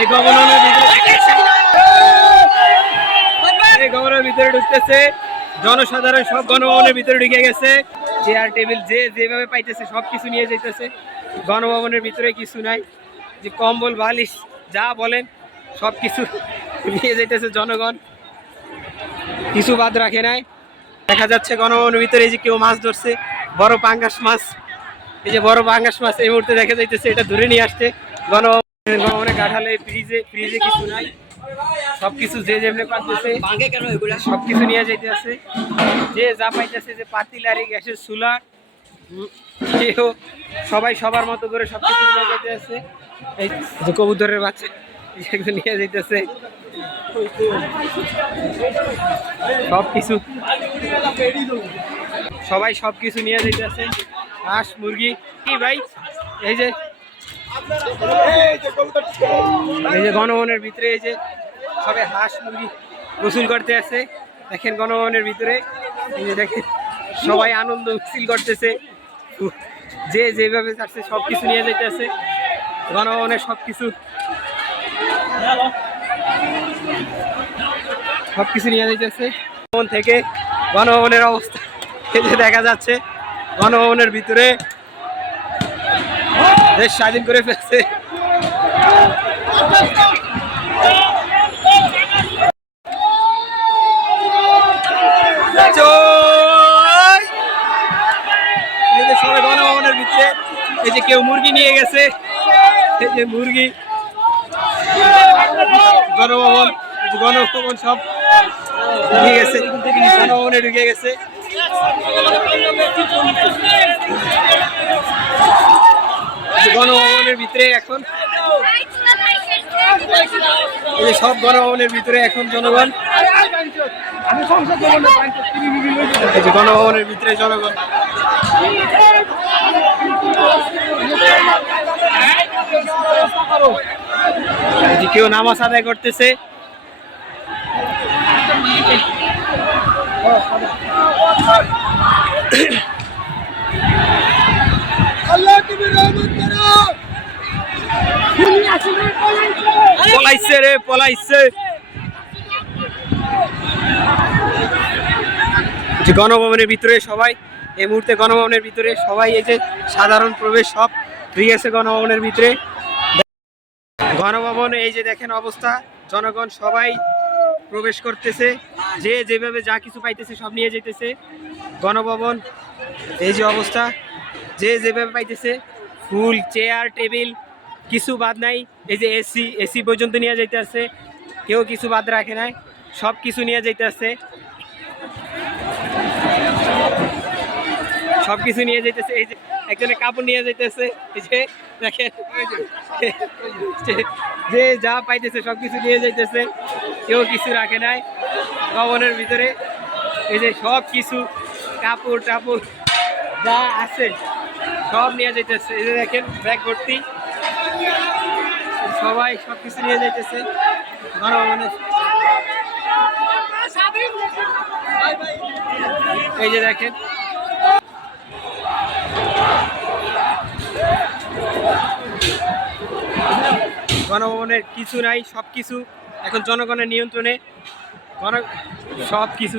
এই গণভবনের ভিতরে ঢুকতেছে জনসাধারণ, সব গণভবনের ভিতরে ঢুকে গেছে। চেয়ার টেবিল যে যেভাবে পাইতেছে সবকিছু নিয়ে যাইতেছে। গণভবনের ভিতরে কিছু নাই, যে কম্বল বালিশ যা বলেন সবকিছু নিয়ে যাইতেছে জনগণ, কিছু বাদ রাখে নাই। দেখা যাচ্ছে গণভবনের ভিতরে এই যে কেউ মাছ ধরছে, বড় পাঙ্গাস মাছ। এই যে বড় পাঙ্গাস মাছ এই মুহূর্তে দেখা যাইতেছে, এটা ধরে নিয়ে আসছে গণভবনে। কাঠালে ফ্রিজে কিছু নাই, সবকিছু যে যেমনি পাইতেছে সবকিছু নিয়ে যাইতে আছে। যে যা পাইতেছে, যে পাতিলারি গ্যাসের চুলা, কেউ সবাই সবার মতো করে সবকিছু নিয়ে যাইতে আছে। এই যে কবুতরের বাচ্চা নিয়ে যাইতেছে সবকিছু, সবাই সবকিছু নিয়ে যাইতেছে। হাঁস মুরগি কি ভাই, এই যে গণভবনের ভিতরে এই যে সবাই হাঁস মুরগি গোসল করতে আছে। দেখেন গণভবনের ভিতরে এই যে দেখেন সবাই আনন্দ উৎসিল করতেছে, যে যেভাবে চাচ্ছে সবকিছু নিয়ে যাইতেছে গণভবনের সবকিছু নিয়ে যাইতেছে। গণভবন থেকে গণভবনের অবস্থা এই যে দেখা যাচ্ছে, গণভবনের ভিতরে দেশ স্বাধীন করে ফেলছে। সবাই গণভবনের ভিতরে এই যে কেউ মুরগি নিয়ে গেছে, এই যে মুরগি গণভবন সব নিয়ে গেছে, গণভবনে ঢুকে গেছে। গণভবনের ভিতরে এখন এই যে সব গণভবনের ভিতরে এখন জনগণ, এই যে গণভবনের ভিতরে জনগণ কেউ নামাজ আদায় করতেছে। পলাইছে রে পলাইছে। যে গণভবনের ভিতরে সবাই এই মুহূর্তে গণভবনের ভিতরে সবাই এই যে সাধারণ প্রবেশ সব ঠিক আছে গণভবনের ভিতরে। গণভবন এই যে দেখেন অবস্থা, জনগণ সবাই প্রবেশ করতেছে, যে যেভাবে যা কিছু পাইতেছে সব নিয়ে যেতেছে। গণভবন এই যে অবস্থা, যে যেভাবে পাইতেছে ফুল চেয়ার টেবিল কিছু বাদ নাই। এই যে এসি পর্যন্ত নিয়ে যাইতে আছে, কেউ কিছু বাদ রাখে নাই, সব কিছু নিয়ে যাইতে আছে, সবকিছু নিয়ে যাইতেছে। এই যে একজনে কাপড় নিয়ে যাইতেছে, এই যে দেখেন যে যা পাইতেছে সবকিছু নিয়ে যাইতেছে, কেউ কিছু রাখে নাই ভবনের ভিতরে। এই যে সব কিছু কাপড় টাপড় যা আছে সব নিয়ে যাইতেছে। এই যে দেখেন ব্যাগ ভর্তি, সবাই সবকিছু নিয়ে যাইতেছে গণভবনে। এই যে দেখেন গণভবনের কিছু নাই, সবকিছু এখন জনগণের নিয়ন্ত্রণে, সব কিছু